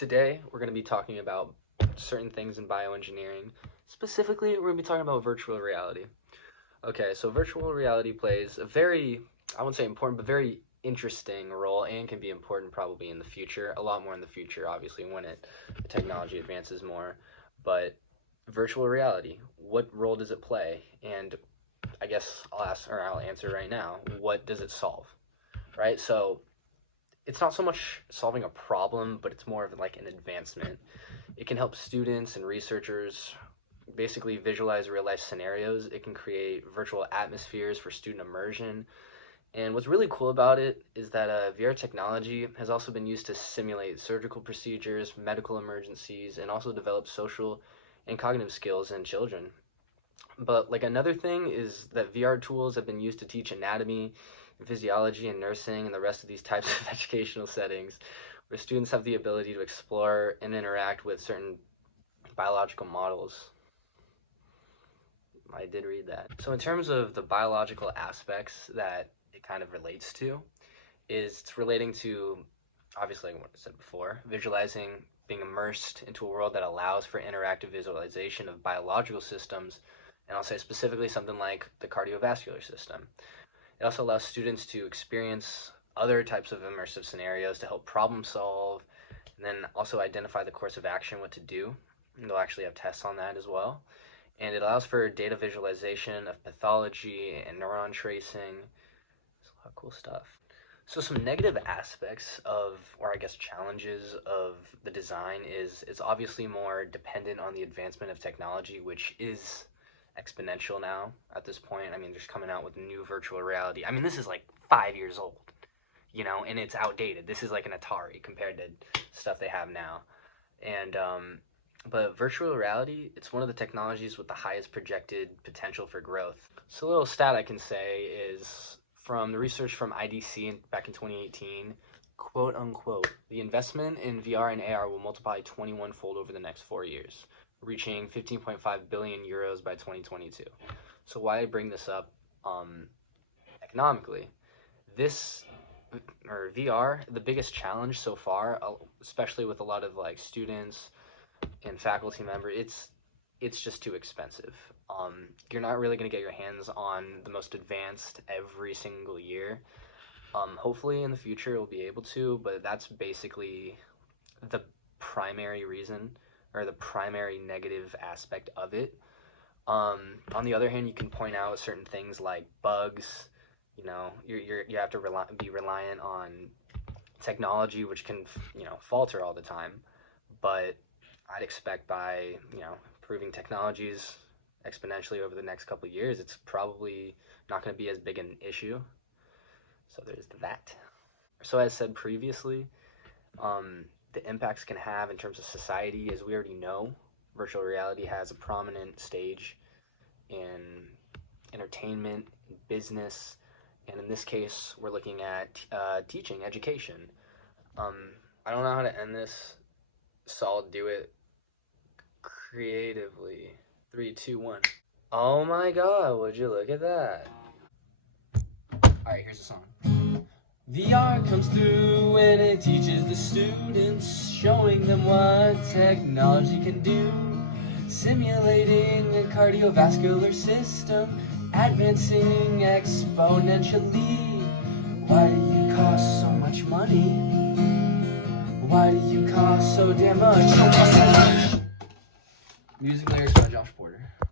Today, we're going to be talking about certain things in bioengineering. Specifically, we're going to be talking about virtual reality. Okay, so virtual reality plays a very, I wouldn't say important, but very interesting role and can be important probably in the future, a lot more in the future, obviously, when the technology advances more. But virtual reality, what role does it play? And I guess I'll answer right now, what does it solve? Right? So it's not so much solving a problem, but it's more of like an advancement. It can help students and researchers basically visualize real life scenarios. It can create virtual atmospheres for student immersion. And what's really cool about it is that VR technology has also been used to simulate surgical procedures, medical emergencies, and also develop social and cognitive skills in children. But like another thing is that VR tools have been used to teach anatomy, physiology, and nursing, and the rest of these types of educational settings, where students have the ability to explore and interact with certain biological models. I did read that. So in terms of the biological aspects that it kind of relates to, it's relating to, obviously, like what I said before, visualizing, being immersed into a world that allows for interactive visualization of biological systems, and I'll say specifically something like the cardiovascular system. It also allows students to experience other types of immersive scenarios to help problem solve, and then also identify the course of action, what to do. And they'll actually have tests on that as well. And it allows for data visualization of pathology and neuron tracing. It's a lot of cool stuff. So some negative aspects of, or I guess challenges of the design is it's obviously more dependent on the advancement of technology, which is exponential now at this point. I mean, just coming out with new virtual reality. I mean, this is like 5 years old, and it's outdated. This is like an Atari compared to stuff they have now. And but virtual reality, it's one of the technologies with the highest projected potential for growth. So a little stat I can say is from the research from IDC back in 2018, quote unquote, the investment in VR and AR will multiply 21-fold over the next 4 years, reaching 15.5 billion euros by 2022. So why I bring this up economically, VR, the biggest challenge so far, especially with a lot of like students and faculty members, it's just too expensive. You're not really going to get your hands on the most advanced every single year. Hopefully in the future we'll be able to, but that's basically the primary reason or the primary negative aspect of it. On the other hand, you can point out certain things like bugs. You have to be reliant on technology, which can falter all the time. But I'd expect by improving technologies exponentially over the next couple of years, it's probably not going to be as big an issue. So there's that. So as said previously, the impacts can have in terms of society, as we already know, virtual reality has a prominent stage in entertainment, business, and in this case, we're looking at teaching, education. I don't know how to end this, so I'll do it creatively. 3, 2, 1. Oh my god, would you look at that? Alright, here's the song. VR comes through and it teaches the students, showing them what technology can do, simulating a cardiovascular system, advancing exponentially. Why do you cost so much money? Why do you cost so damn much? Music lyrics by Josh Porter.